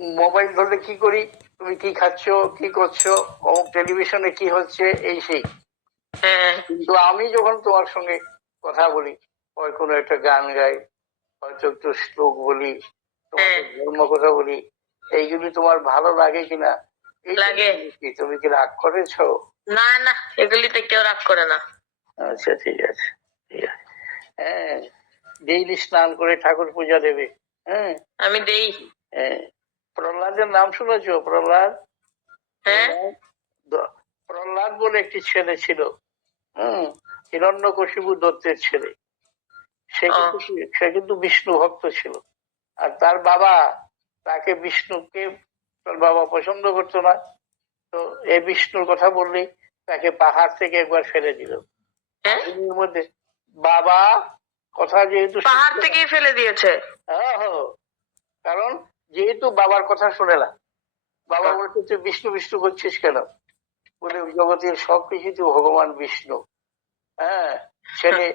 Mobile ধরলে কি করি, তুমি কি খাচ্ছ, কি করছো, অমুক টেলিভিশনে কি হচ্ছে, এই সেই। কিন্তু আমি যখন তোমার সঙ্গে কথা বলি, হয় কোনো একটা গান গাই, হয়তো একটু শ্লোক বলি, তোমাকে ধর্ম কথা বলি, এইগুলি তোমার ভালো লাগে কিনা? লাগে। তুমি কি রাগ করেছো? না না, এগুলিতে কেউ রাগ করে না। আচ্ছা, ঠিক আছে, ঠিক আছে। হ্যাঁ, ডেইলি স্নান করে ঠাকুর পূজা দেবে। হ্যাঁ, আমি দেই। হ্যাঁ, প্রহ্লাদের নাম শুনেছো? প্রহ্লাদ, প্রহ্লাদ বলে একটি ছেলে ছিল। হিরণ্যকশিপু দত্তের ছেলে। সে কিন্তু বিষ্ণু ভক্ত ছিল। আর তার বাবা তাকে বিষ্ণুকে, তার বাবা পছন্দ করতো না। তো এই বিষ্ণুর কথা বললি তাকে পাহাড় থেকে একবার ফেলে দিল। মধ্যে বাবা কথা যেহেতু পাহাড় থেকে ফেলে দিয়েছে, কারণ যেহেতু বাবার কথা শুনে না, বাবা বলছে তুই বিষ্ণু বিষ্ণু করছিস কেন? বলে জগতের সবকিছু ভগবান বিষ্ণু। হ্যাঁ, ছেলে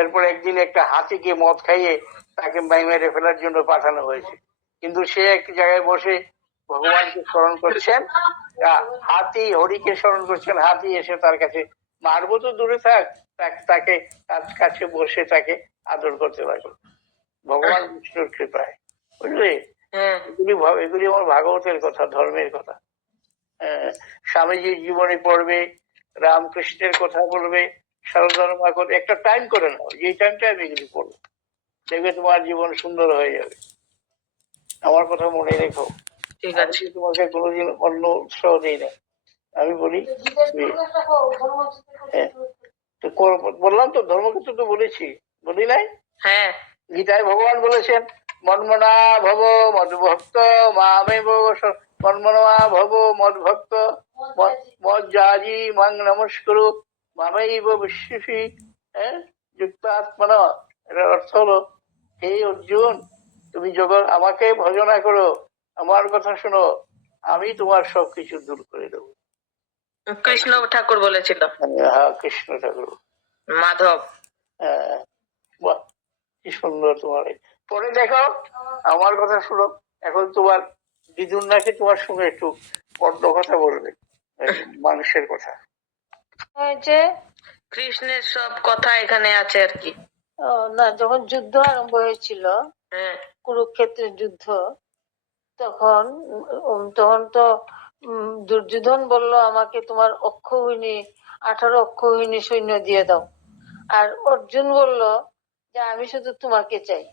এরপর একদিন একটা হাতিকে মদ খাইয়ে তাকে মেরে ফেলার জন্য পাঠানো হয়েছে। কিন্তু সে এক জায়গায় বসে ভগবানকে স্মরণ করছেন, হাতি হরিকে স্মরণ করছেন, হাতি এসে তার কাছে, মারবো তো দূরে থাক, তাকে কাছে বসে তাকে আদর করতে লাগলো ভগবান বিষ্ণুর কৃপায়। বুঝলি? এগুলি আমার ভাগবতের কথা, ধর্মের কথা। স্বামীজির জীবনী পড়বে, রামকৃষ্ণের কথা বলবে, সারদারমা করে একটা টাইম করে নাও, যে টাইমটা আমি এগুলি পড়বো, দেখবে তোমার জীবন সুন্দর হয়ে যাবে। আমার কথা মনে রেখো, ঠিক আছে? তোমাকে কোনোদিন অন্য উৎসাহ দিই না, আমি বলি বললাম তো, ধর্মক্ষেত্র তো বলেছি, বলি নাই? হ্যাঁ, গীতায় ভগবান বলেছেন মন্মনা ভব মদ্ভক্ত মামেব মন্মনা ভব মদ্ভক্ত মজ্জাজি মাং নমস্কুরু মামেব বিশ্বাসী। হ্যাঁ, যুক্তাত্মনা। এটার অর্থ হলো, হে অর্জুন, তুমি যখন আমাকে ভজনা করো, আমার কথা শোনো, আমি তোমার সবকিছু দূর করে দেবো। কৃষ্ণ ঠাকুর বলেছিল। হ্যাঁ, কৃষ্ণ ঠাকুর, মাধব। হ্যাঁ, বাহ, কি সুন্দর তোমার। পরে দেখো, আমার কথা শুনো, এখন তোমার দিদুন নাকি তোমার সঙ্গে একটু অন্য কথা বলবে, মানুষের কথা। যে কৃষ্ণের সব কথা এখানে আছে আর কি। না, যখন যুদ্ধ আরম্ভ হয়েছিল, কুরুক্ষেত্রের যুদ্ধ, তখন তখন তো দুর্যোধন বলল আমাকে তোমার অক্ষৌহিনী 18 অক্ষৌহিনী সৈন্য দিয়ে দাও। আর অর্জুন বলল যে আমি শুধু তোমাকে চাই,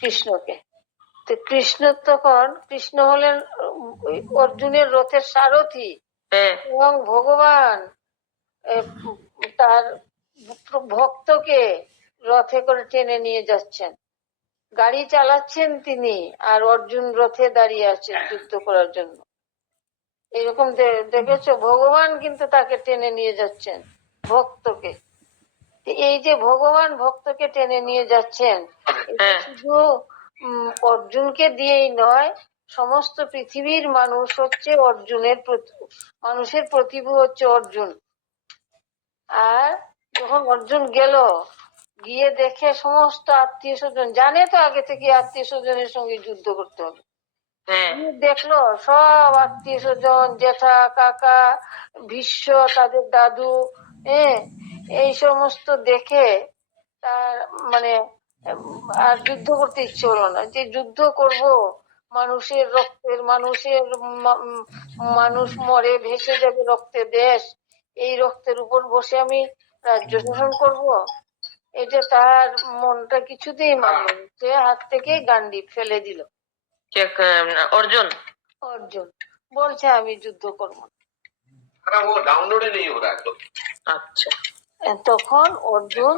কৃষ্ণকে। তো কৃষ্ণ হলেন অর্জুনের রথের সারথি, এবং ভগবান তার ভক্তকে রথে করে টেনে নিয়ে যাচ্ছেন, গাড়ি চালাচ্ছেন তিনি, আর অর্জুন রথে দাঁড়িয়ে আছেন যুদ্ধ করার জন্য। এরকম দেখেছো? ভগবান কিন্তু তাকে টেনে নিয়ে যাচ্ছেন, ভক্তকে। এই যে ভগবান ভক্তকে টেনে নিয়ে যাচ্ছেন, শুধু অর্জুনকে দিয়েই নয়, সমস্ত পৃথিবীর মানুষ হচ্ছে অর্জুনের মানুষের প্রতিভু হচ্ছে অর্জুন। আর যখন অর্জুন গিয়ে দেখে সমস্ত আত্মীয় স্বজন, জানে তো আগে থেকে আত্মীয় স্বজনের সঙ্গে যুদ্ধ করতে হবে, দেখলো সব আত্মীয় স্বজন, জেঠা কাকা ভীষ্ম তাদের দাদু, এই সমস্ত দেখে তার মানে আর যুদ্ধ করতে ইচ্ছে হলো না, যে যুদ্ধ করব, মানুষের রক্তের, মানুষ মরে ভেসে যাবে রক্তে দেশ, এই রক্তের উপর বসে আমি রাজ্য শাসন করব, এটা তার মনটা কিছুতেই মানল না। সে হাত থেকে গান্ডি ফেলে দিল। অর্জুন বলছে আমি যুদ্ধ করব না। আচ্ছা, তখন অর্জুন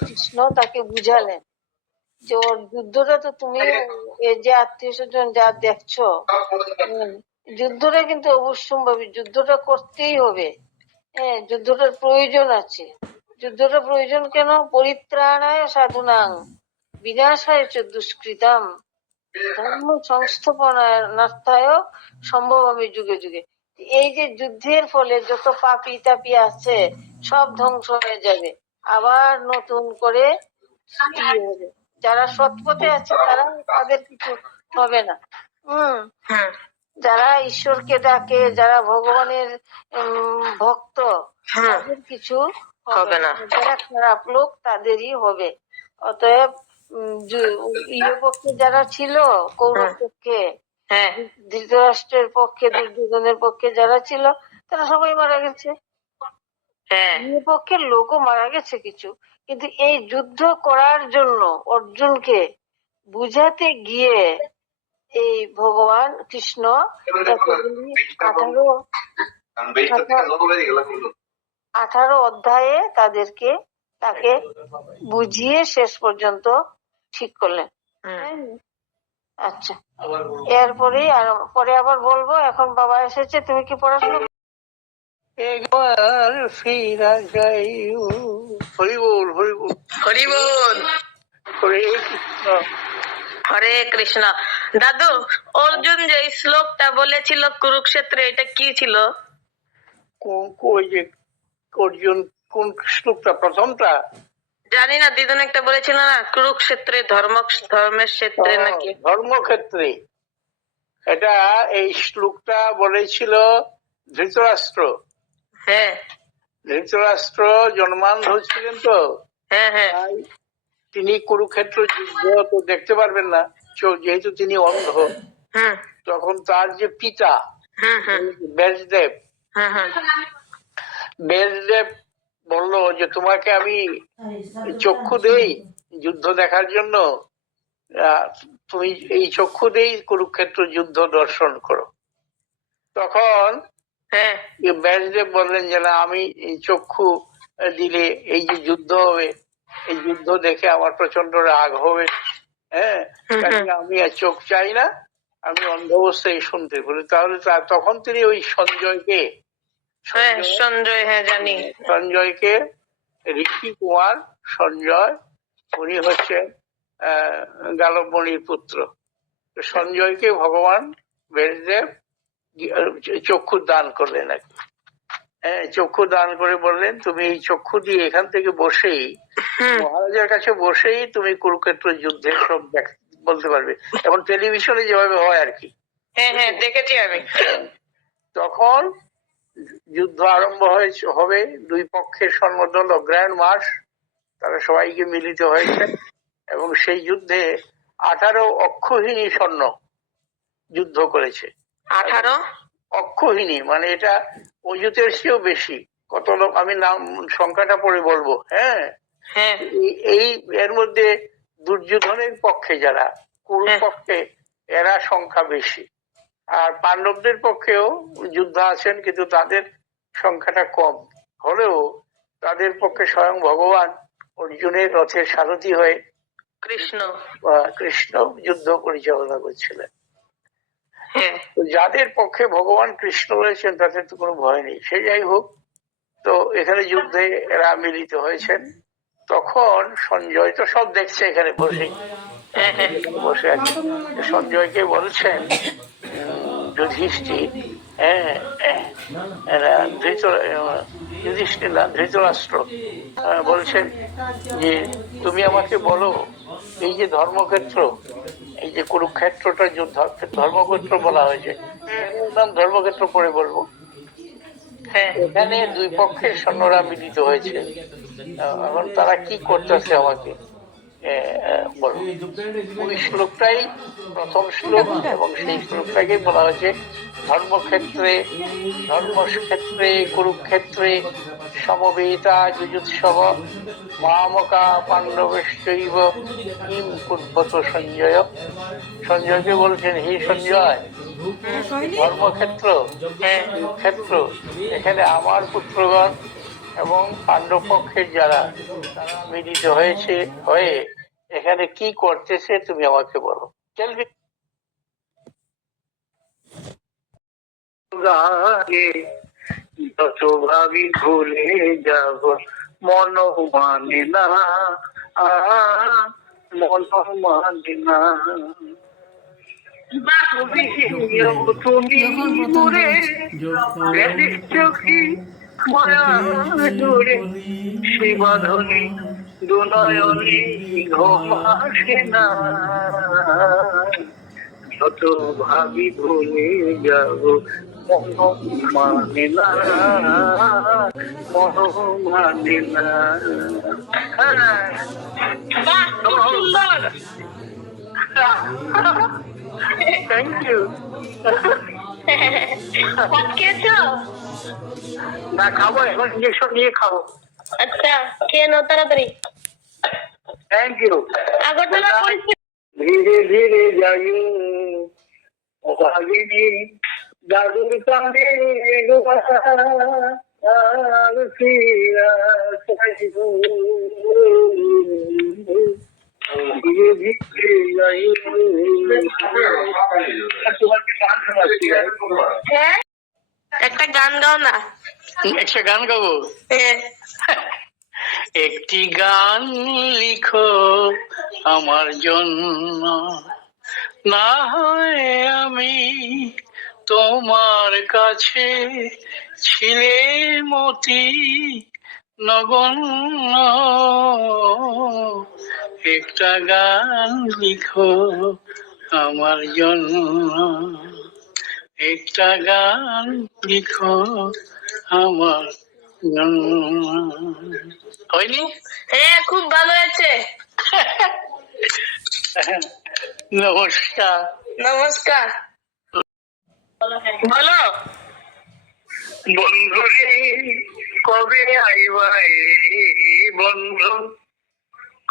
কৃষ্ণ তাকে বুঝালেন যে ওর যুদ্ধটা তো তুমি যে আত্মীয় স্বজন যা দেখছো, যুদ্ধটা কিন্তু অবশ্যম্ভাবী, যুদ্ধটা করতেই হবে। হ্যাঁ, যুদ্ধটার প্রয়োজন আছে। যুদ্ধটা প্রয়োজন কেন? পরিত্রাণায় সাধুনাং বিনাশায় চ দুষ্কৃতাম ধর্ম সংস্থাপনার্থায় সম্ভব আমি যুগে যুগে। এই যে যুদ্ধের ফলে যত পাপি তাপি আছে সব ধ্বংস হয়ে যাবে, আবার নতুন করে হবে। যারা সৎ পথে আছে তাদের কিছু হবে না। যারা ঈশ্বরকে ডাকে, যারা ভগবানের ভক্ত, তাদের কিছু হবে না। যারা খারাপ লোক তাদেরই হবে। অতএব ইয়ে পক্ষে যারা ছিল, কৌরব পক্ষে, ধৃতরাষ্ট্রের পক্ষে, দুর্যোধনের পক্ষে যারা ছিল, তারা সবাই মারা গেছে। ইয়ে পক্ষের লোকও মারা গেছে কিছু, কিন্তু এই যুদ্ধ করার জন্য অর্জুনকে বুঝাতে গিয়ে এই ভগবান কৃষ্ণ 18 অধ্যায়ে তাকে বুঝিয়ে শেষ পর্যন্ত ঠিক করলেন। আচ্ছা, এরপরেই পরে আবার বলবো। এখন বাবা এসেছে, তুমি কি পড়াশোনা একবার ফিরা যাই। হরি বল, হরি বল, হরি বল, হরে কৃষ্ণ, হরে কৃষ্ণ। দাদু, অর্জুন যে শ্লোকটা বলেছিল কুরুক্ষেত্রে, এটা কি ছিল? অর্জুন কোন শ্লোকটা? প্রথমটা জানি না, দিদুন একটা বলেছিল না, কুরুক্ষেত্রে ধর্মের ক্ষেত্রে নাকি ধর্মক্ষেত্রে। এটা এই শ্লোকটা বলেছিল ধৃতরাষ্ট্র। ধৃতরাষ্ট্র জন্মান্ধ ছিলেন তো, তিনি কুরুক্ষেত্র যুদ্ধ তো দেখতে পারবেন না, যেহেতু তিনি অন্ধ। তখন তার যে পিতা ব্যাসদেব, ব্যাসদেব বললো যে তোমাকে আমি চক্ষু দেই যুদ্ধ দেখার জন্য, তুমি এই চক্ষু দেই কুরুক্ষেত্র যুদ্ধ দর্শন করো। তখন ব্যাসদেব বললেন যে না, আমি চক্ষু দিলে এই যে যুদ্ধ হবে, এই যুদ্ধ দেখে আমার প্রচন্ড রাগ হবে। আমি আর চোখ চাই না, আমি অন্ধ অবস্থায় শুনতে বলি। তাহলে তখন তিনি ওই সঞ্জয়কে সঞ্জয়কে ঋষি কুমার সঞ্জয়, উনি হচ্ছেন গালবমণির পুত্র। সঞ্জয়কে ভগবান ব্যাসদেব চক্ষু দান করলেন আর কি। চক্ষু দান করে বললেন তুমি এই চক্ষু দিয়ে এখান থেকে বসেই, মহারাজের কাছে বসেই তুমি কুরুক্ষেত্র যুদ্ধের সব বলতে পারবে, এবং টেলিভিশনে যেভাবে হয় আর কি। দেখেছি আমি। তখন যুদ্ধ আরম্ভ হবে, দুই পক্ষের সৈন্যদল গ্র্যান্ড মার্শ, তারা সবাইকে মিলিত হয়েছে, এবং সেই যুদ্ধে 18 অক্ষহীনী সৈন্য যুদ্ধ করেছে। 18 অক্ষহীনী মানে এটা অযুতের চেয়েও বেশি। কত লোক আমি নাম সংখ্যাটা পরে বলবো। এই এর মধ্যে দুর্যোধনের পক্ষে যারা, কুরু পক্ষে এরা সংখ্যা বেশি, আর পাণ্ডবদের পক্ষেও যোদ্ধা আছেন, কিন্তু তাদের সংখ্যাটা কম হলেও তাদের পক্ষে স্বয়ং ভগবান অর্জুনের রথের সারথি হয়ে কৃষ্ণ যুদ্ধ পরিচালনা করছিলেন। যাদের পক্ষে ভগবান কৃষ্ণ রয়েছেন তাদের তো কোনো ভয় নেই। সে যাই হোক, তো এখানে যুদ্ধে এরা মিলিত হয়েছেন। তখন সঞ্জয় তো সব দেখছে এখানে বসে আছে। সঞ্জয়কে বলছেন যুধিষ্ঠির, যুধিষ্ঠির না, ধৃতরাষ্ট্র বলছেন যে তুমি আমাকে বলো, এই যে ধর্মক্ষেত্র, এই যে কুরুক্ষেত্রটা যুদ্ধ ধর্মক্ষেত্র বলা হয়েছে, নাম ধর্মক্ষেত্র পরে বলবো। এখানে দুই পক্ষের সৈন্যরা মিলিত হয়েছে, এখন তারা কি করতেছে আমাকে বলো। ওই শ্লোকটাই প্রথম শ্লোক, এবং সেই শ্লোকটাকে বলা হয়েছে ধর্মক্ষেত্রে কুরুক্ষেত্রে সমবেতা যুযুৎসব মামকা পাণ্ডবশ্চৈব কিম কুর্বত সঞ্জয়। সঞ্জয়কে বলছেন, হে সঞ্জয়, ধর্মক্ষেত্র কুরুক্ষেত্র, এখানে আমার পুত্রগণ এবং পাণ্ডব পক্ষের যারা, তারা মিলিত হয়ে এখানে কি করতেছে তুমি আমাকে বলো। যত ভাবি ভুলে যাব, মন মানে না, মন মানে না। তুমি মোরে চোখে মায়া জোরে, সে বাঁধনে দুনয়নে ঘুম আসে না, শত ভাবি ভুলে যাব, মন মানে না, মন মানে না। বাহ, খুব সুন্দর। Thank you. ভাত খেয়েছো? না, খাবো এখন, ইঞ্জেকশন নিয়ে খাবো। আচ্ছা, খেয়ে নাও তাড়াতাড়ি। Thank you. আগরতলা পরিস্থিতি ধীরে ধীরে যাই ভাগিনী দাদুর কাঁধে ধীরে ধীরে যাই। তোমাকে গান শোনাচ্ছি। হ্যাঁ, একটা গান গাও না। একটা গান গাবো? হ্যাঁ। একটি গান লিখো আমার জন্য, না হয় আমি তোমার কাছে ছিলে মতি নগণ্য। একটা গান লিখো আমার জন্য, একটা গান লিখো আমার জন্য। হয়নি? হ্যাঁ, খুব ভালো আছে। নমস্কার। নমস্কার। বলো। বন্ধু রে কবে আইবা রে, বন্ধু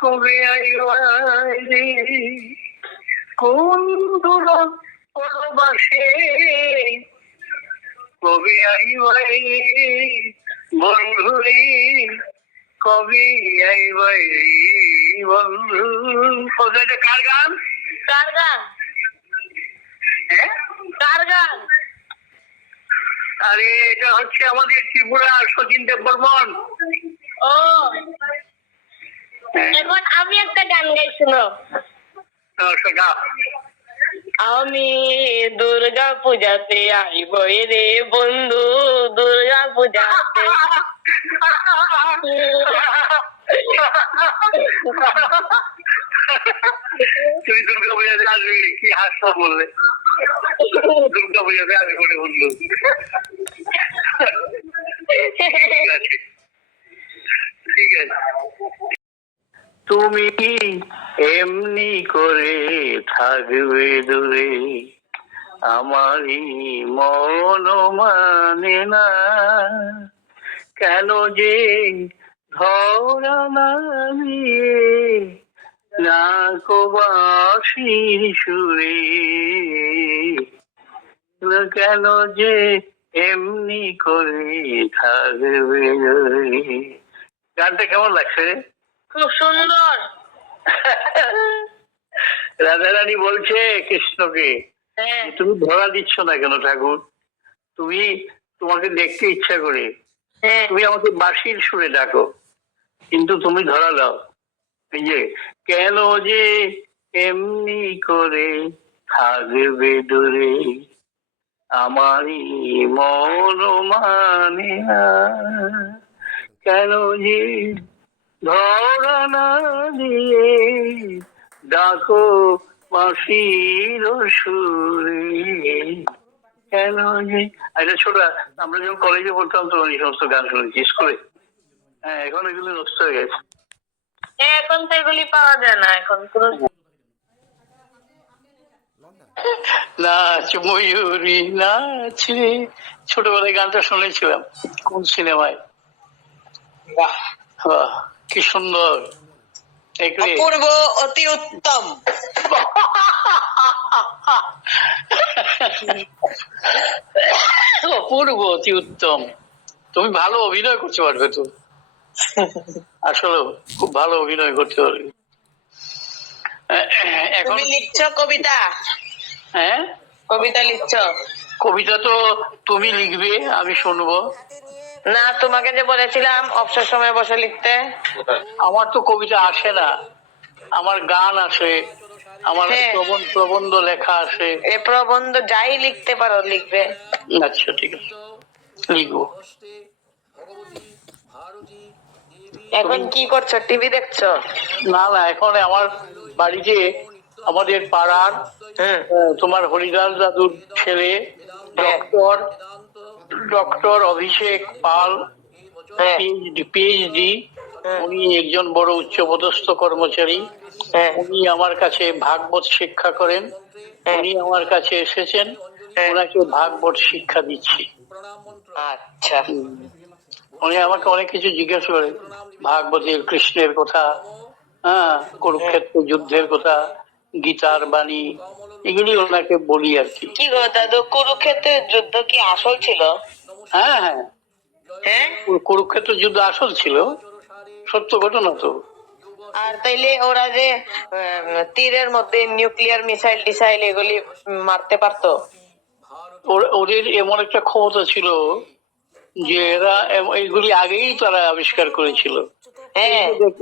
কবে আইবা রে, কোন দূর পরবাসে কবে আইবা রে, বন্ধু রে কবে আইবা রে, বন্ধু। এটা কার গান? কার গান? হ্যাঁ, কার গান? আরে এটা হচ্ছে আমাদের ত্রিপুরা শচীন দেববর্মন। ও, এখন আমি একটা গান গাই, শুনো। সেটা আমি দুর্গা পূজাতে আইব রে বন্ধু, দুর্গা পূজাতে। তুমি দুর্গা পূজাতে আসবে? কি হাসা বললে, দুর্গা পূজাতে আসবে বলে বন্ধু। ঠিক আছে, ঠিক আছে। তুমি এমনি করে থাকবে দূরে, আমারই মন মানে না, কেন যে ধরা না দিয়ে না কোবাসির সুরে, কেন যে এমনি করে থাকবে দূরে। গানটা কেমন লাগছে? খুব সুন্দর। রাধারানী বলছে কৃষ্ণকে, হ্যাঁ, তুমি ধরা দিচ্ছ না কেন ঠাকুর? তুমি, তোমাকে দেখতে ইচ্ছা করে, হ্যাঁ। তুমি আমাকে বাঁশির সুরে ডাকো, কিন্তু তুমি ধরা দাও। এই যে কেন যে এমনি করে থাকবে দূরে, আমারই মন মানে না, কেন যে ধরা না দিয়ে ডাকো বাঁশির সুরে, কেন যে। এটা ছোট, আমরা যখন কলেজে পড়তাম তখন এই সমস্ত গান শুনেছি স্কুলে। হ্যাঁ, এখন এগুলো নষ্ট হয়ে গেছে। এখন তো এগুলি পাওয়া যায় না, এখন কোনো। নাচ ময়ূরী নাচ রে, ছোটবেলায় গানটা শুনেছিলাম কোন সিনেমায়। বাহ বাহ, কি সুন্দর। অপূর্ব, অতি উত্তম। অপূর্ব, অতি উত্তম। তুমি ভালো অভিনয় করতে পারবে তো, আসলে খুব ভালো অভিনয় করতে পারবে। তুমি লিখছো কবিতা? হ্যাঁ, কবিতা লিখছো? কবিতা তো তুমি লিখবে, আমি শুনবো। না, তোমাকে যে বলেছিলাম অবসর সময় বসে লিখতে। আমার তো কবিতা আসে না, আমার গান আসে, আমার প্রবন্ধ লেখা আসে। এ প্রবন্ধ যাই লিখতে পারো লিখবে। আচ্ছা, ঠিক আছে, লিখবো। এখন কি করছো? টিভি দেখছো? না না, এখন আমার বাড়িতে আমাদের পাড়ার তোমার হরিদাস দাদুর ছেলে ডক্টর ডক্টর অভিষেক পাল, পিএইচডি। উনি একজন বড় উচ্চপদস্থ কর্মচারী। উনি আমার কাছে ভাগবত শিক্ষা করেন। উনি আমার কাছে এসেছেন, ওনাকে ভাগবত শিক্ষা দিচ্ছি। আচ্ছা, উনি আমাকে অনেক কিছু জিজ্ঞেস করেন, ভাগবতের কৃষ্ণের কথা, কুরুক্ষেত্র যুদ্ধের কথা, গীতার বাণী, এগুলি ওনাকে বলি আর কি। কি গো দাদু, কুরুক্ষেত্রের যুদ্ধ কি আসল ছিল? হ্যাঁ হ্যাঁ, হ্যাঁ, কুরুক্ষেত্র যুদ্ধ আসল ছিল, সত্য ঘটনা তো। আর তাইলে ওরা যে তীরের মধ্যে নিউক্লিয়ার মিসাইল টিসাইল এগুলি মারতে পারতো? ওদের এমন একটা ক্ষমতা ছিল যে এরা এইগুলি আগেই তারা আবিষ্কার করেছিল।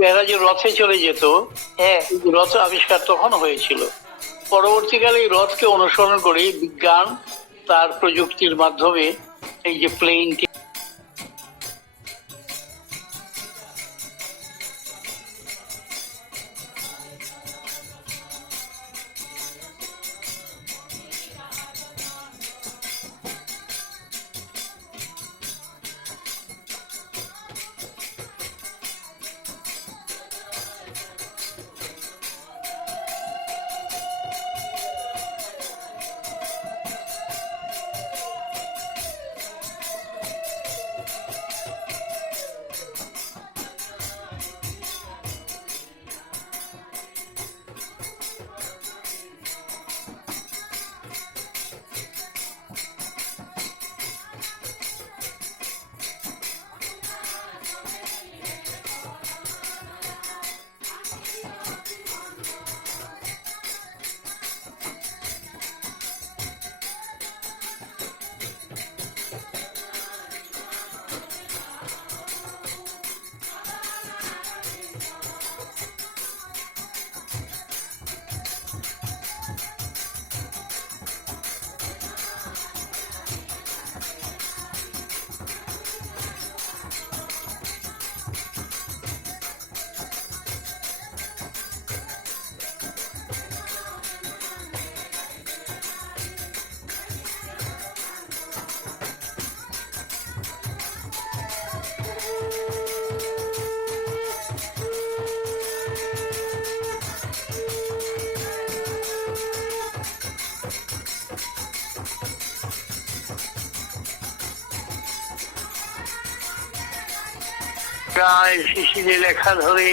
এরা যে রথে চলে যেত, রথ আবিষ্কার তখন হয়েছিল। পরবর্তীকালে এই রথকে অনুসরণ করে বিজ্ঞান তার প্রযুক্তির মাধ্যমে এই যে প্লেন শিশিরে লেখা ধরে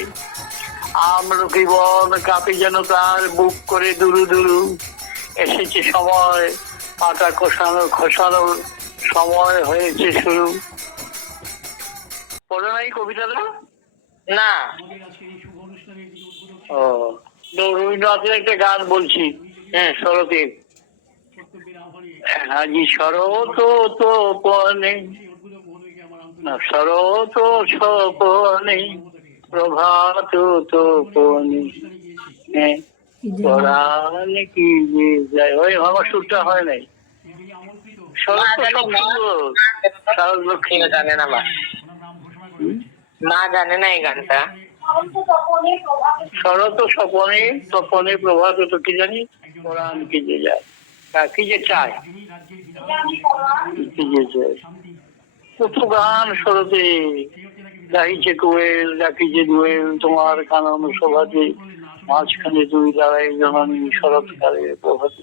আমরকি বন কাঁপে যেন তার বুক করে দুরু দুরু। এসেছে সময় পাতা খসানোর সময় হয়েছে শুরু। পড়ে নাই কবিতাটা? না। ও, রবীন্দ্রনাথের একটা গান বলছি, শরতের। আজি শরত তো পনে, শরত স্বপনে, প্রভাত তো পনে, পরাণ কি যে যায়। ওই আমার সুরটা হয় নাই। শরৎ তো সব সুন্দর, শারদ লক্ষ্মী জানে না, মা জানে না এই গানটা। শরৎ স্বপনে তপনে প্রভাত তো কি জানি, পরাণ কি যে যায়, কি যে চায়, কি যে চায়। কত গান শরতে গাইছে কোয়েল, ডাকিছে দোয়েল, তোমার কানন শোভাতে, মাঝখানে তুই দাঁড়াই জননী শরৎকালে প্রভাতে।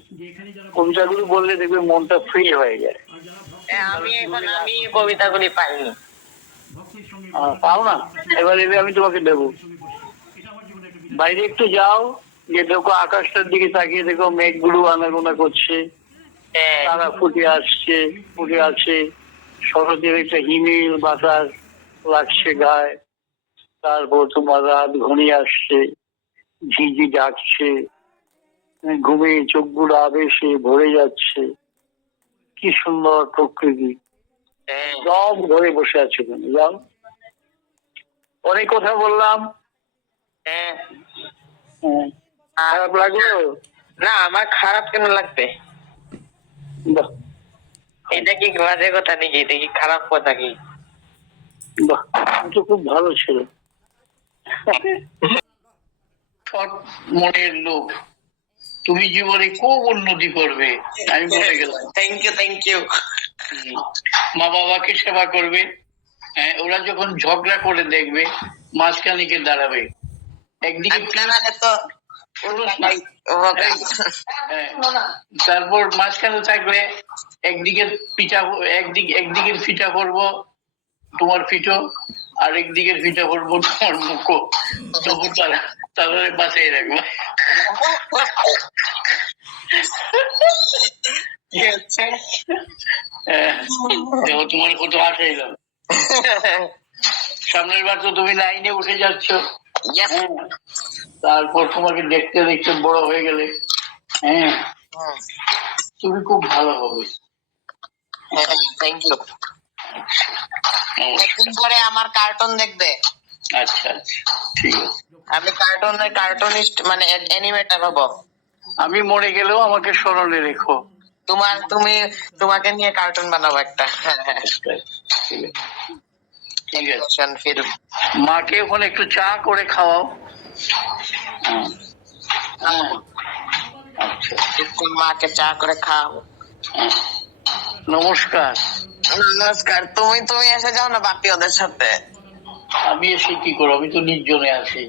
কবিতাগুলো বললে দেখবে মনটা ফ্রি হয়ে যায়। আমি কবিতাগুলি পাইনি। পাও না? এবার আমি তোমাকে দেবো। বাইরে একটু যাও, যে দেখো আকাশটার দিকে তাকিয়ে দেখো মেঘগুলো আনাগোনা করছে, তারা ফুটে আছে। শরতের একটা হিমেল বাতাস লাগছে গায়ে। তারপর তোমার রাত ঘনিয়ে আসছে, ঝিঝি ডাকছে, ঘুমে চোখগুলো আবেশে ভরে যাচ্ছে। কি সুন্দর প্রকৃতি, সব ঘরে বসে আছে। যাও, অনেক কথা বললাম। খারাপ লাগলো? না, আমার খারাপ কেন লাগবে? বাহ, এটা কি বাজে কথা নাকি? এটা কি খারাপ কথা কি? বাহ, তো খুব ভালো ছিল। সৎ মনের লোক, তুমি জীবনে খুব উন্নতি করবে, আমি বলে গেলাম। Thank you. মা বাবাকে সেবা করবে, ওরা যখন ঝগড়া করে দেখবে মাঝখানে কে দাঁড়াবে, একদিকে তো তারপর মাঝখানে থাকলে একদিকে একদিকের ফিটা করবো তোমার ফিটো, আর একদিকের ফিটা করবো তোমার মুখো, তবু তাদের বাঁচিয়ে রাখবো। তোমার কত আশাইলাম, সামনের বার তো তুমি লাইনে উঠে যাচ্ছ, তারপর তোমাকে দেখতে দেখতে বড় হয়ে গেলে, হ্যাঁ তুমি খুব ভালো হবে। Thank you. একদিন পরে আমার কার্টুন দেখবে। আচ্ছা আচ্ছা, ঠিক আছে। আমি কার্টুনিস্ট মানে অ্যানিমেটর হব। আমি মরে গেলেও আমাকে স্মরণে রেখো। তোমাকে নিয়ে কার্টুন বানাবো একটা। ঠিক আছে, মাকে ওখানে একটু চা করে খাওয়াও। মাকে চা করে খাও। নমস্কার। নমস্কার। তুমি এসে যাও না বাপি ওদের সাথে। আমি এসে কি করবো, আমি তো নির্জনে আছি।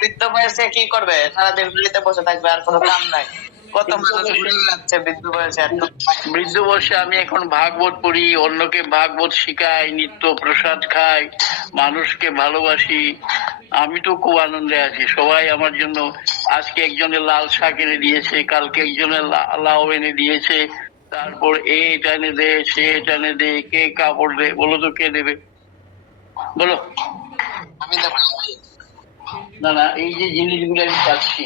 বৃদ্ধ বয়সে কি করবে, সারাদিন গুলিতে বসে থাকবে, আর কোনো কাম নাই। কত মানুষ যাচ্ছে বৃদ্ধ বয়সে। বৃদ্ধ বয়সে আমি এখন ভাগবত পড়ি, অন্যকে ভাগবত শিখাই, নিত্য প্রসাদ খাই, মানুষকে ভালোবাসি। আমি তো খুব আনন্দে আছি। সবাই আমার জন্য আজকে একজনের লাল শাক এনে দিয়েছে, কালকে একজনের লাউ এনে দিয়েছে, তারপর এটা এনে দে, সে এটা এনে দে, কে কাপড় দে, বলো তো কে দেবে বলো? আমি না না, এই যে জিনিসগুলো আমি পাচ্ছি,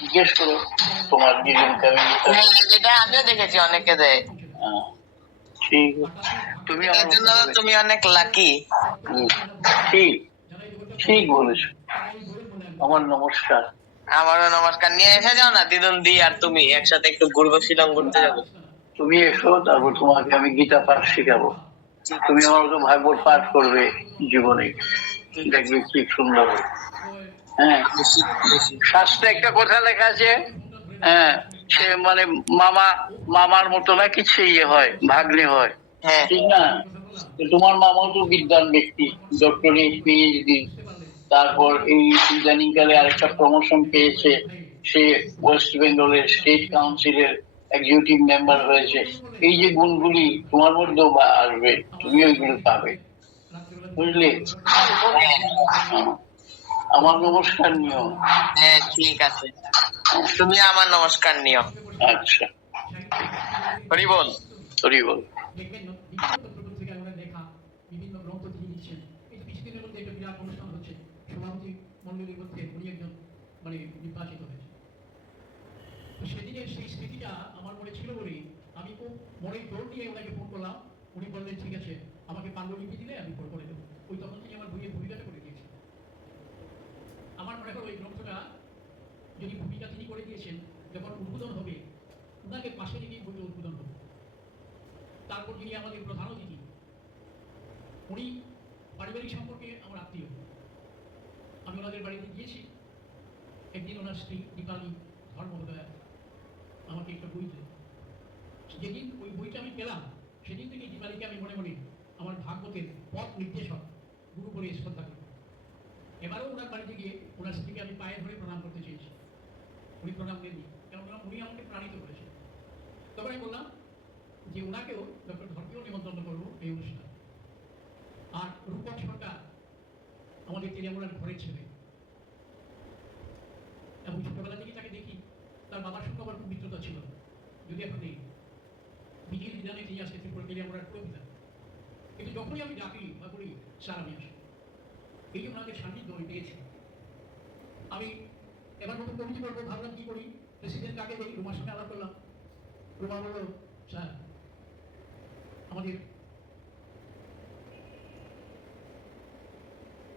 জিজ্ঞেস করো তোমার জীবনকে। যেটা আমিও দেখেছি অনেকে দেয়। ঠিক, তুমি অনেক লাকি। ঠিক ঠিক বলেছ। আমার নমস্কার। আমারও নমস্কার। নিয়ে এসে যাও না দিদুন দি আর তুমি একসাথে একটু ঘুরবো, শিলং ঘুরতে যাবো। তুমি এসো, তারপর তোমাকে আমি গীতা পাঠ শিখাবো। তুমি আমার মতো ভাগবত পাঠ করবে জীবনে, দেখবে কি সুন্দর। হ্যাঁ, শাস্ত্রে একটা কথা লেখা আছে, হ্যাঁ, সে মানে মামার মতো নাকি সে ইয়ে হয়, ভাগ্নে হয়, ঠিক না? তোমার মামাও তো বিদ্বান ব্যক্তি, ডক্টরেট, পিএইচডি, তারপর এই ইদানিং কালে আরেকটা প্রমোশন পেয়েছে, সে ওয়েস্ট বেঙ্গলের স্টেট কাউন্সিলের এক্সিকিউটিভ মেম্বার হয়েছে। এই যে গুণগুলি তোমার মধ্যেও আসবে, তুমি ওইগুলো পাবে, বুঝলে? আমার নমস্কার নিও। হ্যাঁ ঠিক আছে, তুমি আমার নমস্কার নিও। আচ্ছা, হরি বল। হরি বল। বিভিন্ন গ্রন্থ তিনি লিখছেন। এই কিছুদিনের মধ্যে একটা বিরাট অনুষ্ঠান হচ্ছে, সভাপতি মন্ডলীর মধ্যে উনি একজন মানে নির্বাচিত হয়েছে। তো সেদিনের সেই স্মৃতিটা আমার মনে ছিল বলেই আমি খুব মনের জোর নিয়ে ওনাকে ফোন করলাম। উনি বললেন ঠিক আছে, আমাকে পাণ্ডুলিপি দিলে আমি ফোন করে দেবো। ওই তখন তিনি আমার বইয়ের ভূমিকাটা করে দিয়েছেন। আমার মনে হয় ওই গ্রন্থটা যদি ভূমিকা তিনি করে দিয়েছেন, যখন উদ্বোধন হবে ওনাকে পাশে রেখেই বইটা উদ্বোধন হবে। তারপর যিনি আমাদের প্রধান অতিথি, উনি পারিবারিক সম্পর্কে আমার আত্মীয়। আমি ওনাদের বাড়িতে গিয়েছি। একদিন ওনার স্ত্রী দীপালি ধর্মোদয়া আমাকে একটা বই দিল। যেদিন ওই বইটা আমি পেলাম, সেদিন থেকে দীপালিকে আমি মনে মনে আমার ভাগবতের পথ নির্দেশক গুরু বলে শ্রদ্ধা করি। এবারও ওনার বাড়িতে গিয়ে ওনার স্ত্রীকে আমি পায়ে ধরে প্রণাম করতে চেয়েছি। উনি প্রণাম দেননি, কেননা উনি আমাকে প্রাণিত করেছেন। তখন আমি বললাম যে ওনাকেও ডক্টর ধর্মীয় নিমন্ত্রণ করবো এই অনুষ্ঠান। আর রূপক সরকার আমাদের তেলিয়ামুড়ার ঘরের ছেলে, এবং ছোটবেলা থেকে তাকে দেখি, তার বাবার সঙ্গে আমার খুব মিত্রতা ছিল, যদি এখন নেই। বিধির বিধানে তিনি আসে ত্রিপুরা তেলিয়ামুড়ার পুরো বিধান। কিন্তু যখনই আমি ডাকি বা করি, স্যার আমি আসি। এই যে ওনাদের সান্নিধ্য আমি পেয়েছি। আমি এবার নতুন কমিটি করবো, ভাবলাম কি করি। প্রেসিডেন্ট কাকে বলি, রুমার সঙ্গে আলাপ করলাম। রুমা বলল, স্যার আমাদের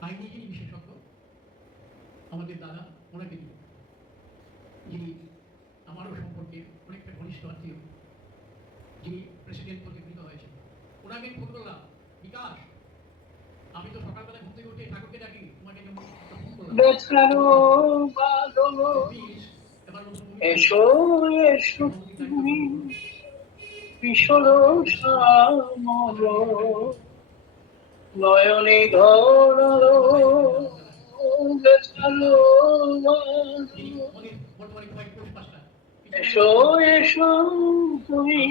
আইনি যিনি বিশেষজ্ঞ, আমাদের দাদা, ওনাকে দিব, যিনি আমারও সম্পর্কে অনেকটা ঘনিষ্ঠ আত্মীয়, যিনি প্রেসিডেন্ট পদে গৃহীত হয়েছেন। ওনাকে ফোন করলাম, বিকাশ, আমি তো সকালবেলা ঘুরতে থেকে উঠে ঠাকুরকে ডাকি, তোমাকে যেমন একটা ফোন করলাম, বেচারো বাদল প্লিজ এবার নতুন মুভি এসো এসো সভাপতির দায়িত্ব তুমি গ্রহণ করুন। কিশোর শ্যামল নয়নে ঘর বেচারো যিনি বাদল আমাদের বর্তমানে হোয়াইট পোস্ট মাস্টার, এসো এসো তুমি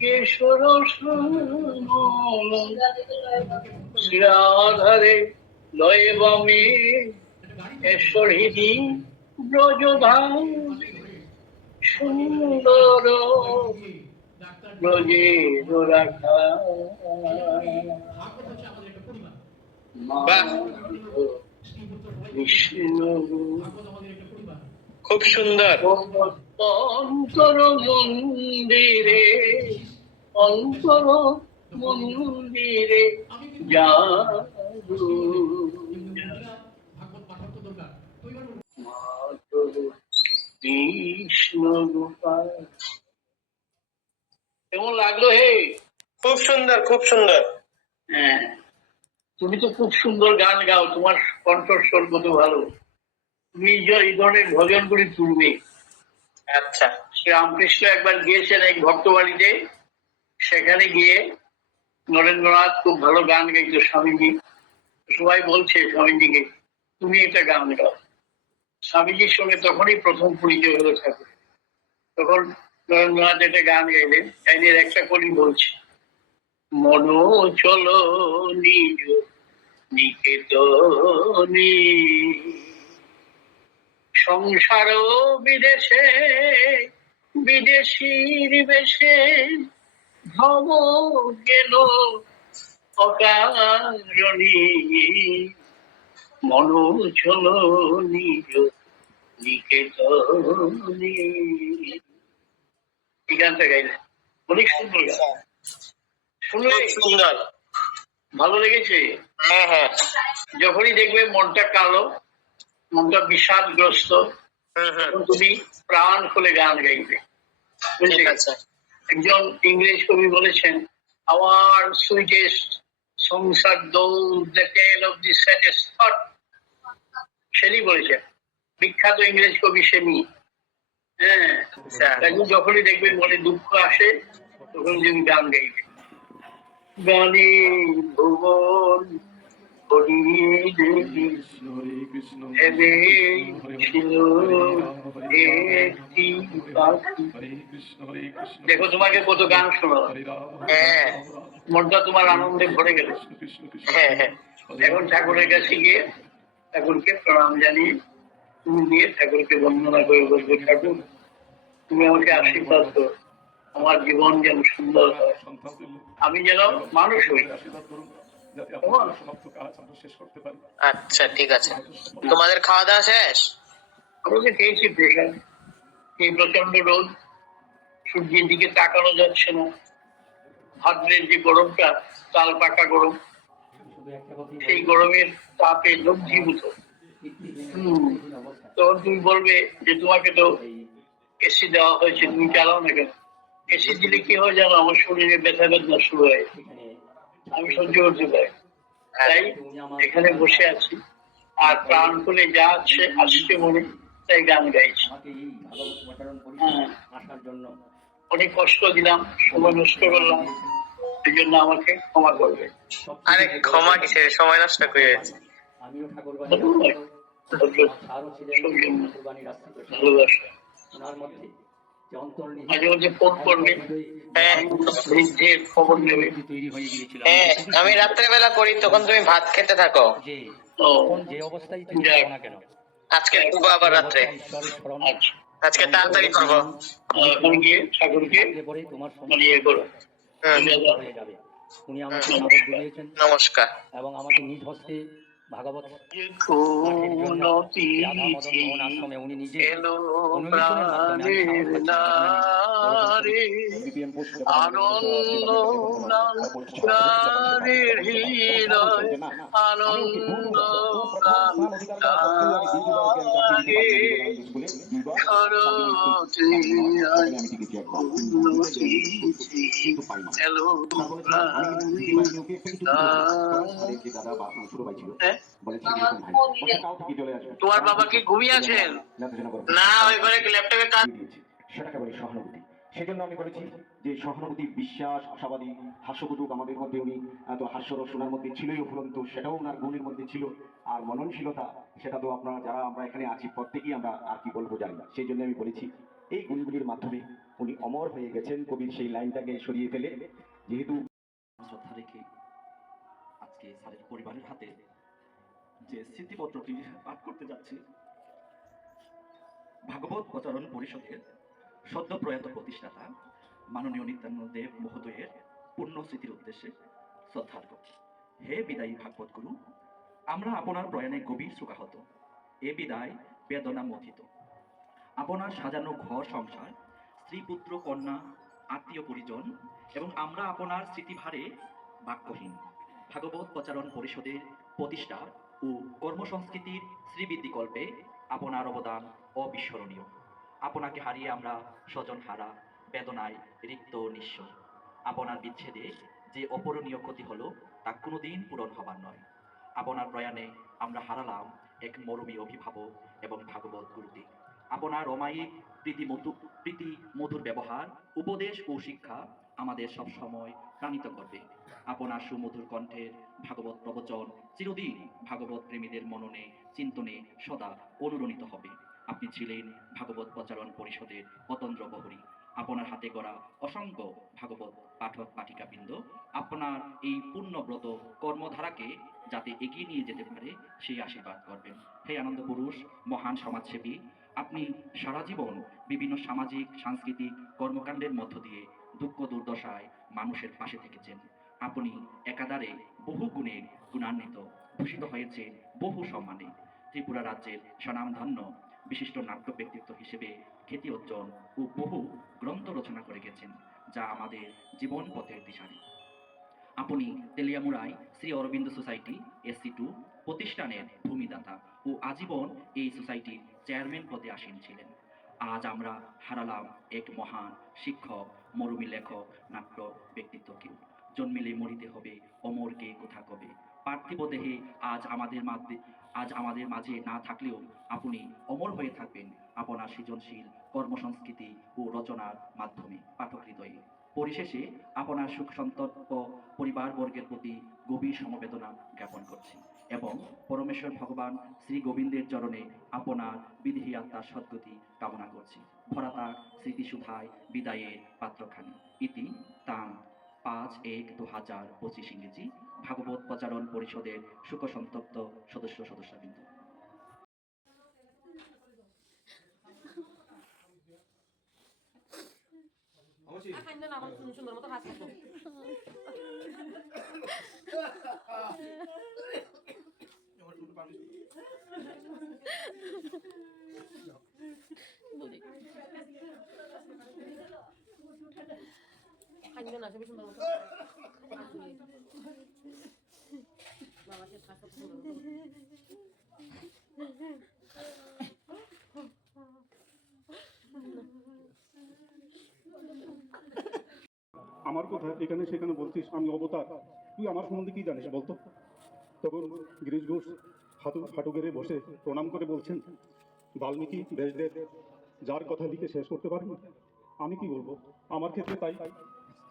কিশোর শ্যামল শ্রীরাধারে লয়ে বামে এসো হৃদি ব্রজধাম সুন্দর ব্রজের রাখা ভাগবত হচ্ছে আমাদের একটা পরিবার, বিষ্ণু ভাগবত আমাদের একটা পরিবার। খুব সুন্দর। অন্তর মন্দিরে অন্তর মন্দিরে জাদু ভাগবত পাঠক তো দরকার, তো এবার কৃষ্ণ গোপাল কেমন লাগলো হে? খুব সুন্দর, খুব সুন্দর। হ্যাঁ, তুমি তো খুব সুন্দর গান গাও, তোমার কণ্ঠস্বর কত ভালো। তুমি এই ধরনের ভজনগুলি তুলবে। আচ্ছা, শ্রীরামকৃষ্ণ একবার গিয়েছেন এক ভক্ত বাড়িতে, সেখানে গিয়ে নরেন্দ্রনাথ খুব ভালো গান গাইতো স্বামীজি। সবাই বলছে স্বামীজিকে তুমি একটা গান গাও। স্বামীজির সঙ্গে তখনই প্রথম পরিচয় হলো ঠাকুর। তখন নরেন্দ্রনাথ একটা গান গাইলেন, গাইনের একটা কলি বলছে, মনো চলো নিজ নিকেতনে সংসার বিদেশে বিদেশির বেশে ভব গেল অকারণে মনো চলো নিজ নিকেতনে। এই গানটা গাইলেন, অনেক সুন্দর গান। শুনলে সুন্দর, ভালো লেগেছে? হ্যাঁ হ্যাঁ। যখনই দেখবে মনটা কালো, মনটা বিষাদগ্রস্ত, তখন তুমি প্রাণ খুলে গান গাইবে, বুঝলে? একজন ইংরেজ কবি বলেছেন, our sweetest songs are those that tell of the saddest thought. সেলি বলেছেন, বিখ্যাত ইংরেজ কবি সেমি। হ্যাঁ, যখনই দেখবে মনে দুঃখ আসে, তখন তুমি গান গাইবে। গানে ভুবন দেখো তোমাকে কত গান শোনো, মনটা তোমার আনন্দে ভরে গেল। এখন ঠাকুরের কাছে গিয়ে ঠাকুরকে প্রণাম জানিয়ে তুমি দিয়ে ঠাকুরকে বন্দনা করে বলবে, ঠাকুর তুমি আমাকে আশীর্বাদ করো, আমার জীবন যেন সুন্দর হয়, আমি যেন মানুষ হই। আচ্ছা ঠিক আছে। তোমাদের খাওয়া দাওয়া শেষ? আমরা খেয়েছি প্রসাদ। এই প্রচন্ড রোদ, সূর্যের দিকে তাকানো যাচ্ছে না, ভাদ্রের যে গরমটা তাল পাকা গরম, সেই গরমের তাপে লব্ধীভূত। তখন তুমি বলবে যে তোমাকে তো এসি দেওয়া হয়েছে, তুমি চালাও না কেন? এসি দিলে কি হয় জানো, আমার শরীরে ব্যথা বেদনা শুরু হয়, আমি সহ্য করতে পারি। তাই এখানে বসে আছি, আর প্রাণ খুলে যা আসছে মনে তাই গান গাইছি। অনেক কষ্ট দিলাম, সময় নষ্ট করলাম, এই জন্য আমাকে ক্ষমা করবে। আরে ক্ষমা কিসের, সময় নষ্ট করে। ভালোবাসা মাঝে মাঝে ফোন করবে, বৃদ্ধের খবর নেবে। হ্যাঁ, আমি রাত্রেবেলা করি, তখন তুমি ভাত খেতে থাকো। আজকে করবো আবার রাত্রে, আজকে তাড়াতাড়ি করবো। এখন গিয়ে ঠাকুরকে ইয়ে করো। নমস্কার। এবং আমাকে নিজ হস্তে ভাগবত উনি নিজে আনন্দ শরতে আজ উন্নতিছি এলো আমি হ্যাঁ? তোমার বাবা কি ঘুমিয়ে আছেন? না, ওই ঘরে ল্যাপটপে কাজ। সেটাকে বলে সহানুভূতি। সেজন্য আমি বলেছি যে সহানুভূতি, বিশ্বাস, আশাবাদী, হাস্যকুতুক আমাদের মধ্যে উনি তো হাস্যরস ওনার মধ্যে ছিলই উপরন্তু, সেটাও ওনার গুণের মধ্যে ছিল। আর মননশীলতা, সেটা তো আপনারা যারা আমরা এখানে আছি প্রত্যেকেই আমরা আর কি বলবো জানি না। সেই জন্য আমি বলেছি এই গুণগুলির মাধ্যমে উনি অমর হয়ে গেছেন। কবির সেই লাইনটাকে সরিয়ে ফেলে যেহেতু শ্রদ্ধা রেখে আজকে স্যারের পরিবারের হাতে যে স্মৃতিপত্রটি পাঠ করতে যাচ্ছি, ভাগবত প্রচারণ পরিষদের সদ্য প্রয়াত প্রতিষ্ঠাতা মাননীয় নিত্যানন্দ দেব মহোদয়ের পূর্ণ স্মৃতির উদ্দেশ্যে শ্রদ্ধার্ঘ। হে বিদায়ী ভাগবত গুরু, আমরা আপনার প্রয়াণে গভীর শোকাহত। এ বিদায় বেদনা মথিত। আপনার সাজানো ঘর সংসার, স্ত্রী পুত্র কন্যা আত্মীয় পরিজন এবং আমরা আপনার স্মৃতিভারে বাক্যহীন। ভাগবত প্রচারণ পরিষদের প্রতিষ্ঠা ও কর্মসংস্কৃতির শ্রীবৃদ্ধিকল্পে আপনার অবদান অবিস্মরণীয়। আপনাকে হারিয়ে আমরা স্বজন হারা, বেদনায় রিক্ত ও নিঃস্ব। আপনার বিচ্ছেদে যে অপূরণীয় ক্ষতি হলো তা কোনোদিন পূরণ হবার নয়। আপনার প্রয়াণে আমরা হারালাম এক মরমী অভিভাবক এবং ভাগবত গুরুকে। আপনার অমায়িক প্রীতি মধুর ব্যবহার, উপদেশ ও শিক্ষা আমাদের সব সময় প্রাণিত করবে। আপনার সুমধুর কণ্ঠের ভাগবত প্রবচন চিরদিন ভাগবত প্রেমীদের মননে চিন্তনে সদা অনুরণিত হবে। আপনি ছিলেন ভাগবত প্রচারণ পরিষদের অতন্দ্র প্রহরী। আপনার হাতে গড়া অসংখ্য ভাগবত পাঠক পাঠিকাবৃন্দ আপনার এই পূর্ণব্রত কর্মধারাকে যাতে এগিয়ে নিয়ে যেতে পারে সেই আশীর্বাদ করবেন। হে আনন্দ পুরুষ, মহান সমাজসেবী, আপনি সারা জীবন বিভিন্ন সামাজিক সাংস্কৃতিক কর্মকাণ্ডের মধ্য দিয়ে দুঃখ দুর্দশায় মানুষের পাশে থেকেছেন। আপনি একাধারে বহু গুণে গুণান্বিত, ভূষিত হয়েছে বহু সম্মানে। ত্রিপুরা রাজ্যের স্বনামধন্য বিশিষ্ট নাট্য ব্যক্তিত্ব হিসেবে খ্যাতি অর্জন ও বহু গ্রন্থ রচনা করে গেছেন, যা আমাদের জীবন পথের দিশারি। আপনি তেলিয়ামুড়ায় শ্রী অরবিন্দ সোসাইটি SC2 প্রতিষ্ঠানের ভূমিদাতা ও আজীবন এই সোসাইটির চেয়ারম্যান পদে আসীন ছিলেন। আজ আমরা হারালাম এক মহান শিক্ষক, মরমী লেখক, নাট্য ব্যক্তিত্বকেও। জন্মিলে মরিতে হবে, অমরকে কোথা কবে। পার্থিব দেহে আজ আমাদের মাঝে না থাকলেও আপনি অমর হয়ে থাকবেন আপনার সৃজনশীল কর্মসংস্কৃতি ও রচনার মাধ্যমে পাঠক হৃদয়ে। পরিশেষে আপনার সুখ সন্তর্প পরিবারবর্গের প্রতি গভীর সমবেদনা জ্ঞাপন করছি এবং পরমেশ্বর ভগবান শ্রী গোবিন্দের চরণে আপনার বিদেহী আত্মার সদ্গতি কামনা করছি। ভরাতা স্মৃতিসুধায় বিদায়ের পাত্রখানি। ইতি তাং 5/1/2025 ইংরেজি ভাগবত প্রচারণ পরিষদের সুখসন্তপ্ত সদস্যবৃন্দ। সুন্দর মতো কাজ করবো। খাইবে না সবই সুন্দর মতো বাবাকে স্বাস্থ্য সুন্দর মতো। আমার কথা এখানে সেখানে বলছিস আমি অবতার, তুই আমার সম্বন্ধে কি জানিস বলতো? তখন গিরিশ ঘোষ হাঁটু গেড়ে বসে প্রণাম করে বলছেন, বাল্মীকি ব্যাসদেব যার কথা লিখে শেষ করতে পারেনি, আমি কি বলবো? আমার ক্ষেত্রে তাই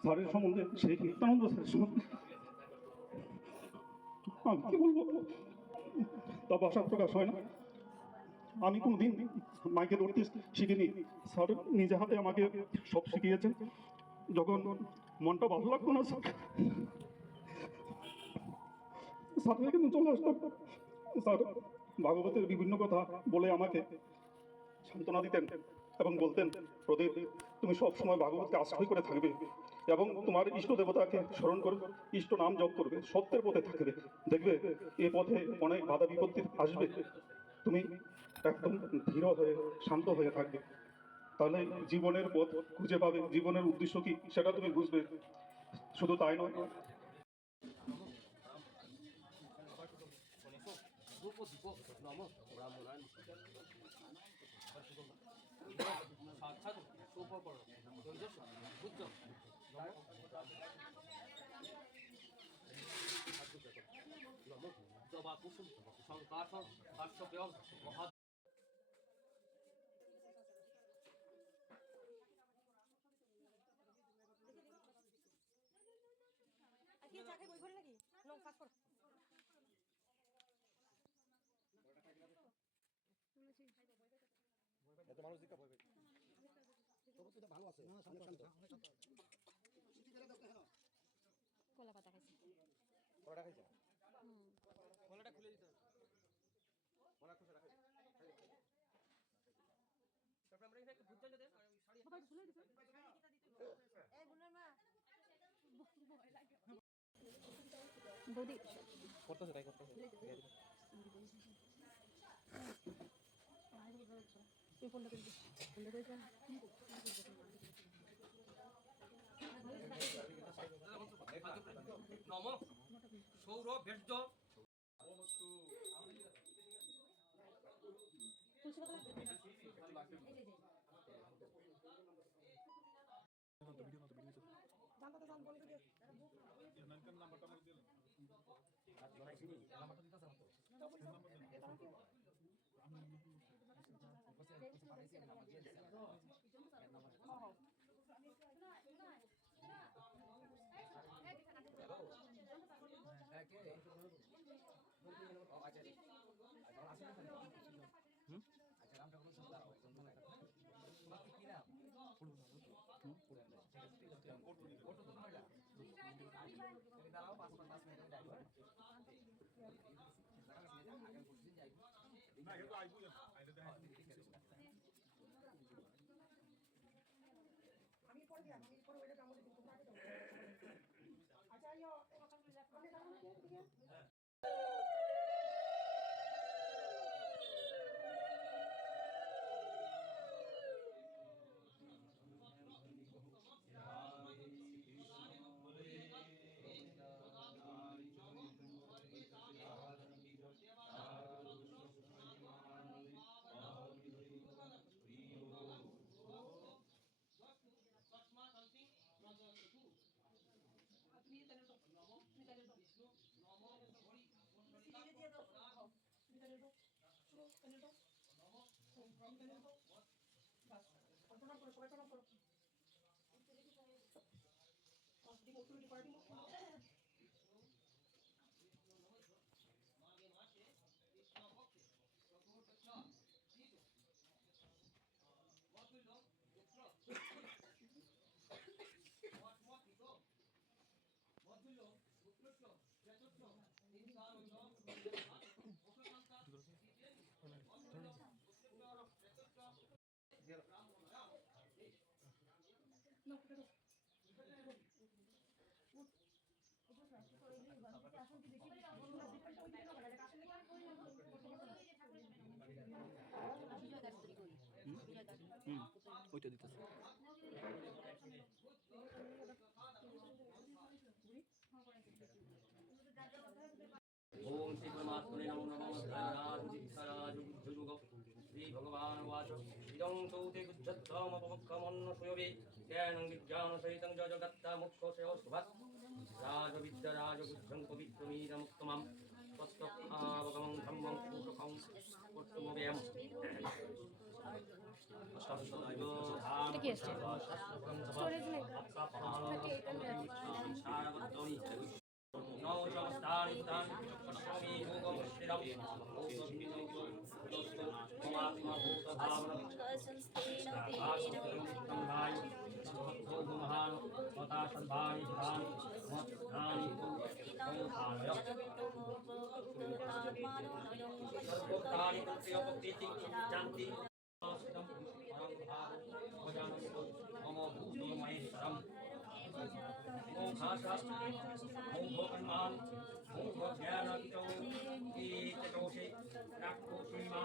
স্যারের সম্বন্ধে, সেই নিত্যানন্দ স্যারের সম্বন্ধে আমি কি বলবো তা ভাষা প্রকাশ হয় না। আমি কোনোদিন মাইকে ধরতে শিখিনি, স্যার নিজে হাতে আমাকে সব শিখিয়েছেন। যখন মনটা ভালো লাগতো না স্যার এখানে চলে আসতাম, স্যার ভাগবতের বিভিন্ন কথা বলে আমাকে সান্ত্বনা দিতেন এবং বলতেন, প্রদীপ তুমি সবসময় ভাগবতকে আশ্রয় করে থাকবে এবং তোমার ইষ্ট দেবতাকে স্মরণ করে ইষ্ট নাম জপ করবে, সত্যের পথে থাকবে, দেখবে এ পথে অনেক বাধা বিপত্তি আসবে, তুমি একদম ধীর হয়ে শান্ত হয়ে থাকবে, তাহলে জীবনের পথ খুঁজে পাবে, জীবনের উদ্দেশ্য কি সেটা তুমি বুঝবে। শুধু তাই নয়, জবা কুসুম সংকাশন কাশ্যপেয়ং মহা কি চাকে বই ভরে নাকি লং পাস কর এত মানুষ দিকে ভয় পাই তবু তো ভালো আছে না শান্ত কলা পাতা খাইছি কলাটা খাইছা কলাটা খুলে দিতে কলা খুশা রাখাই তারপর আমরা এখানে একটা ভুজ জাল দেন আর শাড়ি বাবা খুলে দিতে এই বুনের মা বৌদি করতেছে তাই করতেছে তুই ফোনটা করে দিস ফোনটা করে দিস নম সৌর ভেজ্য তুলসী পাতা জানতে জান বল করে নাম্বারটা আমাকে দিলেন আর জনাইছি নাম্বারটা দিতেছ না তো না এটা আইবো আইলে দেখা আমি পড়ে দিলাম আমি পড়ে ওইটা কামড়ে দিই তোমরা আগে দাও আচ্ছা আইও আমি কামড়ে দিই ওইটা দিতেছে ओम श्री परमात्मने नमो नमः राजराजुग श्री भगवान वाच इदं चौते गुज्जत्तमपमुखमन्न सुयोगे ज्ञानं विज्ञान सहितं जगत्ता मुक्षोषयो सुभत् राजविद्या राजगुज्जं पवित्रमीदमुत्तमं तत्तभावगमं धम्मं पुरुषं उत्तमोऽयम् এটা কি আসছে স্টোরেজ নেই No, Jamastani, Dan, Pashami, Hugam, Shiram, Om Khasa, Om Bhokanman, Om Bhogyana Kito, Ita Doshi, Rakko Shima,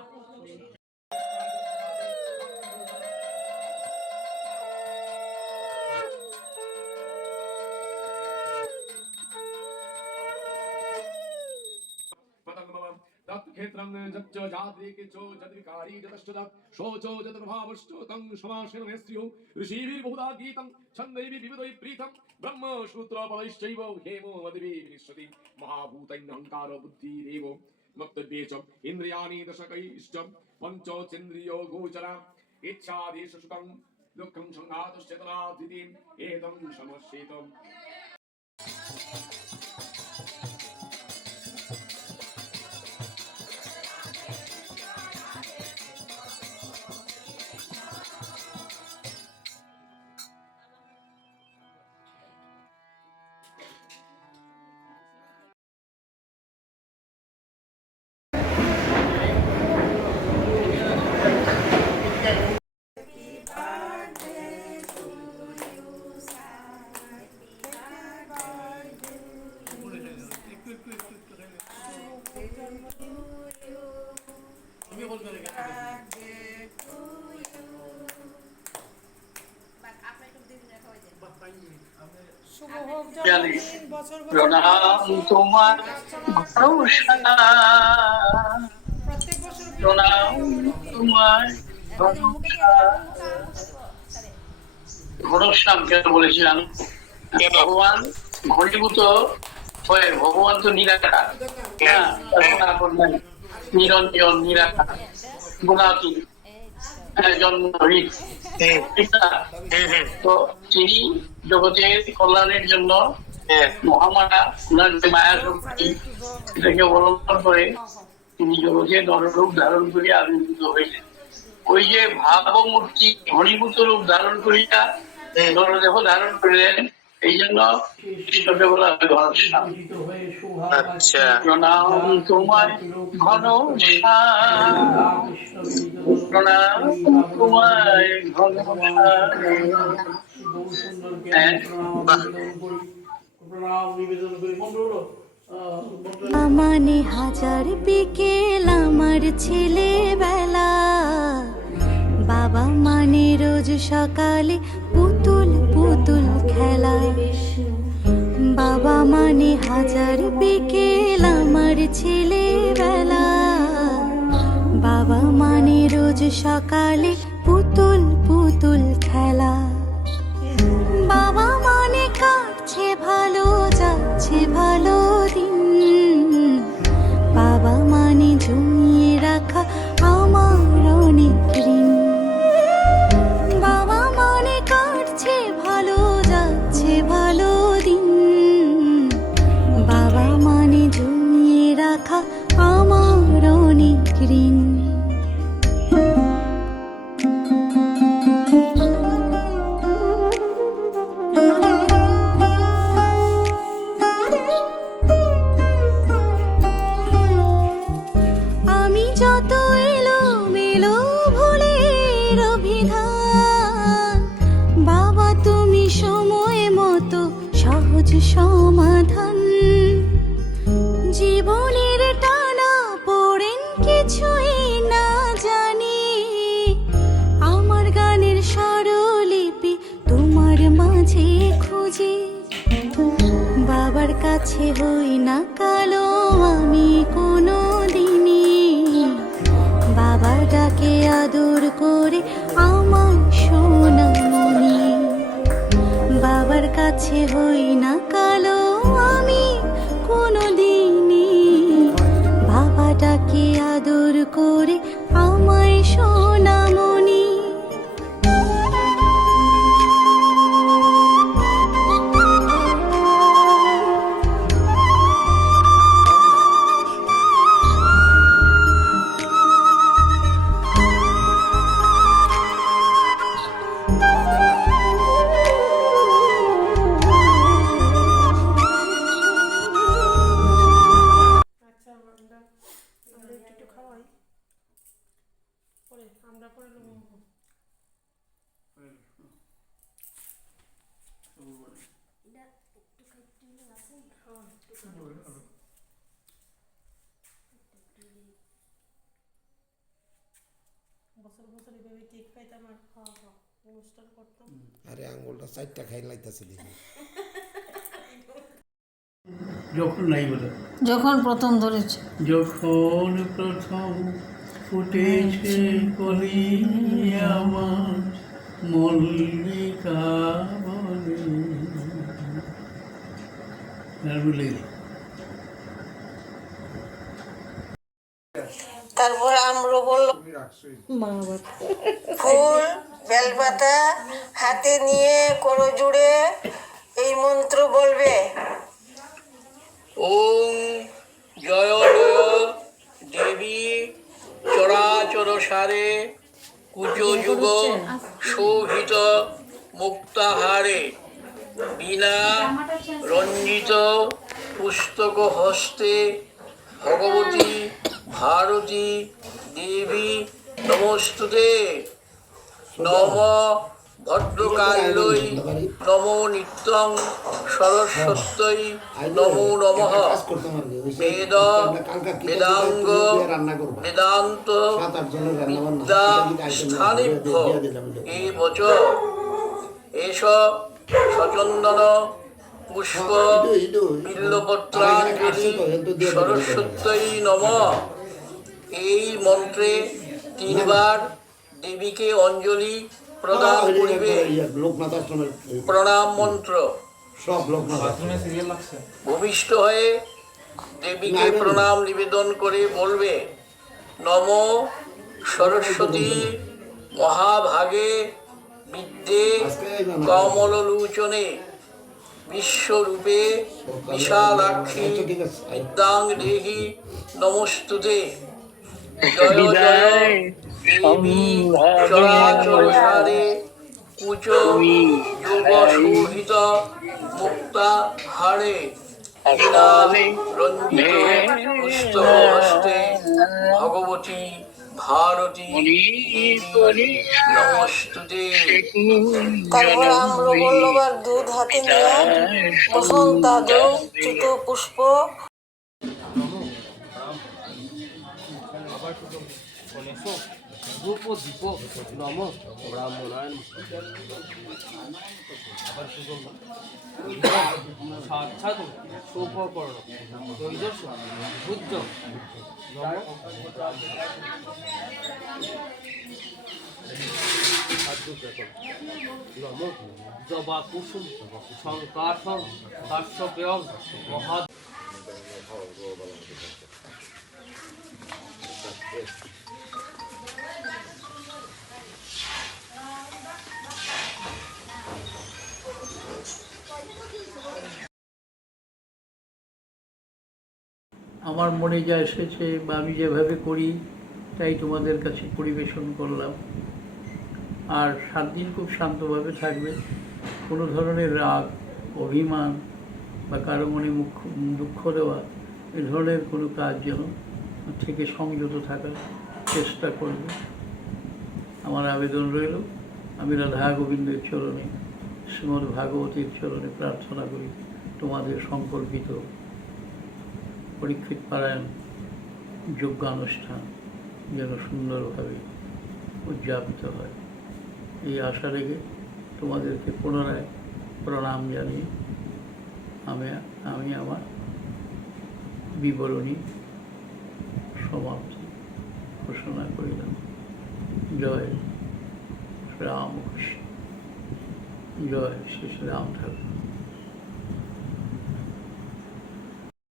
দাঁত খেয়ে नेत्रं जच्च जाद्रेके च जद्विकारी जतश्च जत् शोच जतप्रभावश्च तं समासेन मेस्त्रियो ऋषिभिर्बहुधा गीतं छन्दैः विविधैः प्रीतं ब्रह्म सूत्रपदैश्चैव हेमो मदिभिः विनिश्यति महाभूतैरहङ्कार बुद्धिरेव वक्तव्ये च इन्द्रियाणि दशकैश्च पञ्चचेन्द्रियो गोचरा इच्छादेश सुखं दुःखं संघातश्चेतना धृतिम् एतं समस्येतम् প্রণাম তোমার ভরসা, প্রণাম তোমার ভরসা কেন বলেছিলাম? ভগবান ঘনীভূত হয়ে, ভগবান তো নিরাকার, নিরঞ্জন নিরাকার গুণাতীত জন্মহীন, তো তিনি জগতের কল্যাণের জন্য মহামায়া ওনার যে মায়া শক্তি এটাকে অবলম্বন করে তিনি জগতে নররূপ ধারণ করিয়া আবির্ভূত হইলেন। ওই যে ভাবমূর্তি ঘনীভূত রূপ ধারণ করিয়া নরদেহ ধারণ করিলেন, এই জন্য কৃষ্ণকে বলা হয় ঘনশ্যাম। প্রণাম তোমার ঘনশ্যাম, প্রণাম তোমার মানে হাজার বিকেল আমার ছেলেবেলা, বাবা মানে রোজ সকালে পুতুল পুতুল খেলা। বাবা মানে হাজার বিকেল আমার ছেলেবেলা, বাবা মানে রোজ সকালে পুতুল পুতুল খেলা। বাবা মানে কাটছে ভালো, যাচ্ছে ভালো দিন, বাবা মানে জমিয়ে রাখা আমার অনেক ঋণ। বাবা মানে কাটছে ভালো, যাচ্ছে ভালো দিন, বাবা মানে জমিয়ে রাখা আমার অনেক ঋণ। আমি যত এলো মেলো ভুলের অভিধান, বাবা তুমি সময় মতো সহজ সমাধান। জীবনের টানা পড়েন কিছুই না জানি, আমার গানের স্বরলিপি তোমার মাঝে খুঁজি। বাবার কাছে হই না কালো আমি কোনো দিনই, বাবা ডাকে আদর করে আমার সোনামণি। বাবার কাছে হই না কালো আমি কোনো দিনই, বাবা ডাকে আদর করে আমায় সোনামণি। আচ্ছা, আমরা একটু খাওয়াই, পরে আমরা পরে নেবো। বছর বছর এভাবে কেক খাইতাম আর খাওয়া খাওয়া অনুষ্ঠান করতাম। আরে আঙ্গুলটা 4টা খাই লাইতাছে দেখি। যখন নাই বলে যখন প্রথম ধরেছে, যখন প্রথম ফুটেছে কলি আমার মল্লিকা বনে। আর বলে তারপর আমরা বলল ফুল বেলপাতা হাতে নিয়ে করো জুড়ে এই মন্ত্র বলবে। ওম জয় জয় দেবী চরাচর সারে কুচো যুগ শোভিত মুক্তাহারে বিনা রঞ্জিত পুস্তক হস্তে ভগবতী ভারতী দেবী নমস্তুতে। নম ভদ্রকাল্যই নমো নিত্যং সরস্বত্যই নমো নমঃ। বেদ বেদাঙ্গ বেদান্ত বিদ্যা স্থানেভ্য এই বচ এষ সচন্দন পুষ্প বিল্লপত্রাঞ্জলি সরস্বত্যই নমঃ। এই মন্ত্রে 3 বার দেবীকে অঞ্জলি প্রদান করিবে। প্রণাম মন্ত্র। ভূমিষ্ঠ হয়ে দেবীকে প্রণাম নিবেদন করে বলবে নমো সরস্বতী মহাভাগে বিদ্যে কমললোচনে বিশ্বরূপে বিশালাক্ষী বিদ্যাং দেহি নমস্তুতে। জয় জয় দেবী চরাচর সারে কুচো যোগ শোভিত মুক্তা হারে বিনা রঞ্জিত পুস্তক হস্তে ভগবতী ভারতী দেবী নমস্তুতে। তারপর আমরা বল্লবার দুধ হাতে নিয়ে বসন্তাদু চ্যুত পুষ্প ধূপ দীপ নম ব্রাহ্মণায় সাক্ষাৎ সুপকর্ণ তৈজস্ব বুদ্ধ নম জবা কুসুম সংকাশং কাশ্যপেয়ং মহা। আমার মনে যা এসেছে বা আমি যেভাবে করি তাই তোমাদের কাছে পরিবেশন করলাম। আর 7 দিন খুব শান্তভাবে থাকবে। কোনো ধরনের রাগ অভিমান বা কারো মনে দুঃখ দেওয়া এ ধরনের কোনো কাজ যেন থেকে সংযত থাকার চেষ্টা করবে। আমার আবেদন রইল। আমি রাধা গোবিন্দের চরণে শ্রীমদ্ ভাগবতীর চরণে প্রার্থনা করি তোমাদের সংকল্পিত পরীক্ষিত পারায়ণ যজ্ঞানুষ্ঠান যেন সুন্দরভাবে উদযাপিত হয়। এই আশা রেখে তোমাদেরকে পুনরায় প্রণাম জানিয়ে আমি আমার বিবরণী সমাপ্তি ঘোষণা করিলাম। জয় রামকৃষ্ণ, জয় শ্রী রাম ঠাকুর।